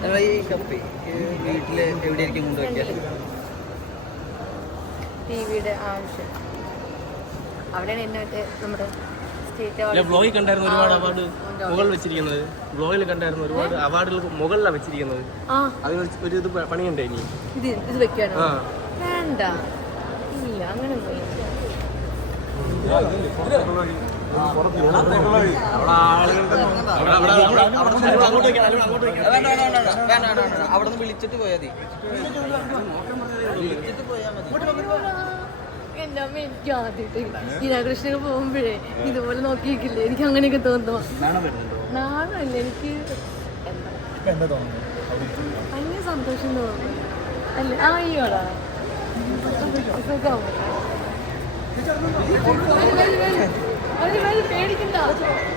നിങ്ങളെ ഈ കപ്പ് വീട്ടിൽ എവിടെയായിരിക്കും കൊണ്ടുവയ്ക്കുക ടി വിയുടെ ആവശ്യം അവിടെയാണ് എന്നെ നമ്മുടെ ബ്ലോഗിൽ കണ്ടായിരുന്നു ഒരുപാട് അവാർഡ് മുകളിൽ വെച്ചിരിക്കുന്നത്. ബ്ലോഗിൽ കണ്ടായിരുന്നു ഒരുപാട് അവാർഡുകൾ മുകളിലാണ് വെച്ചിരിക്കുന്നത്. ആ. അതിന് ഒരു- ഇത് പണിയുണ്ടേ ഇനി? ഇത് ഇത് വെക്കാനോ? ആ. വേണ്ട. ഇല്ല അങ്ങനെ അവിടെ നിന്ന് വിളിച്ചിട്ട് പോയാൽ മതി വിളിച്ചിട്ട് പോകുമ്പോഴേ ഇതുപോലെ നോക്കിയിരിക്കില്ലേ? എനിക്ക് അങ്ങനെയൊക്കെ തോന്നുന്നു. നാണല്ല എനിക്ക്? ഭയങ്കര സന്തോഷം തോന്നുന്നു. അല്ല? ആ അയ്യോടാ.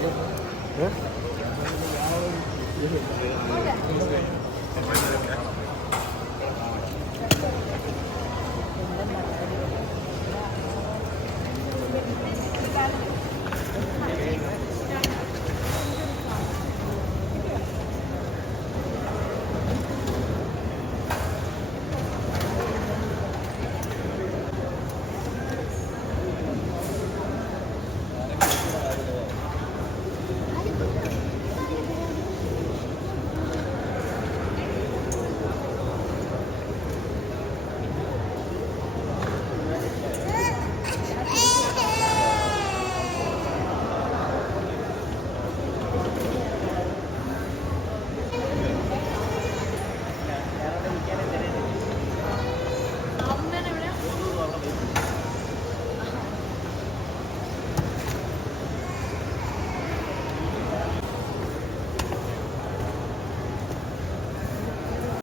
Hả?